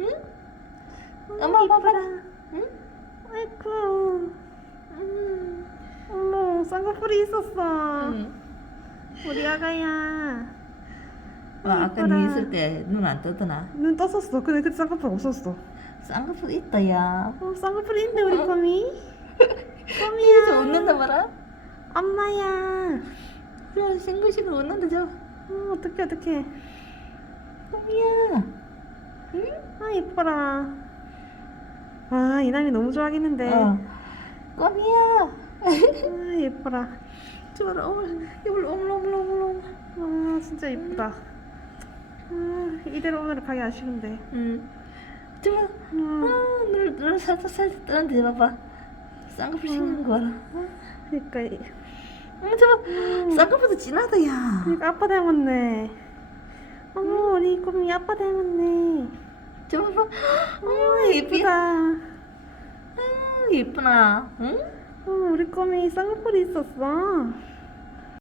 응? 어, 엄마 봐봐라. 응? 아이쿠. 음. 어머, 쌍꺼풀이 있었어. 응. 우리 아가야. 와, 아까. 니 있을 때 눈 안 뜨더나? 눈 떴었어. 근데 그때 쌍꺼풀 없었어. 쌍꺼풀 있다, 야. 어, 쌍꺼풀이 있네, 우리 어? 꼬미. 이제 꼬미야. 웃는다 봐라. 엄마야. 저 싱글싱글 웃는다, 저. 어, 어떡해, 어떡해. 꼬미야. 응? 아, 이뻐라. 아, 이남이 너무 좋아하겠는데. 어. 꼬미야. 아, 예뻐라. 저 봐라, 어머, 이걸 어머, 어머, 어머, 어머. 아, 진짜 이쁘다. 아, 이대로 오늘 가기 아쉬운데. 응. 저 봐라. 음. 아, 눈을, 눈을 살짝 살짝 뜨는데 봐봐. 쌍꺼풀 생긴 거 봐라. 그러니까, 이- 응, 저 봐. 쌍꺼풀도 진하다, 야. 그러니까 아빠 닮았네. 어머, 우리 꼬미 아빠 닮았네. 저 봐봐. 어, 어, 예쁘다. 예쁘다. 아, 예쁘나? 응? 어, 우리 꼬미 쌍꺼풀이 있었어.